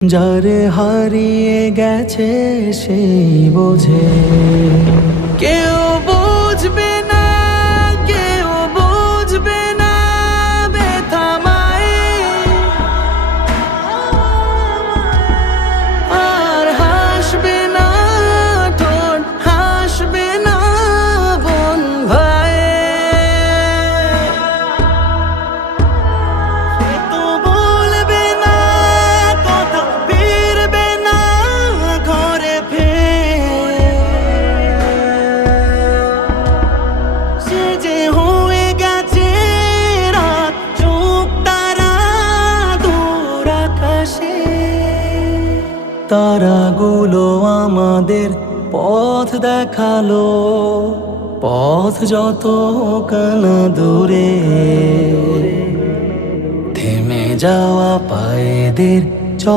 যারে হারিয়ে গেছে সেই বোঝে, কেউ বুঝবে না, কেউ বুঝবে না ব্যথা মায়ের। আর হাসবে না ঠোঁট, হাসবে না বোন ভাই। তো বলবে না কথা, ফিরবে না ঘরে ফের। সে যে হয়ে গেছে রাত, চোখ তারা দূর আকাশে। তারাগুলো আমাদের পথ দেখালো, পথ যত কানা দূরে, থেমে যাওয়া পায়েদের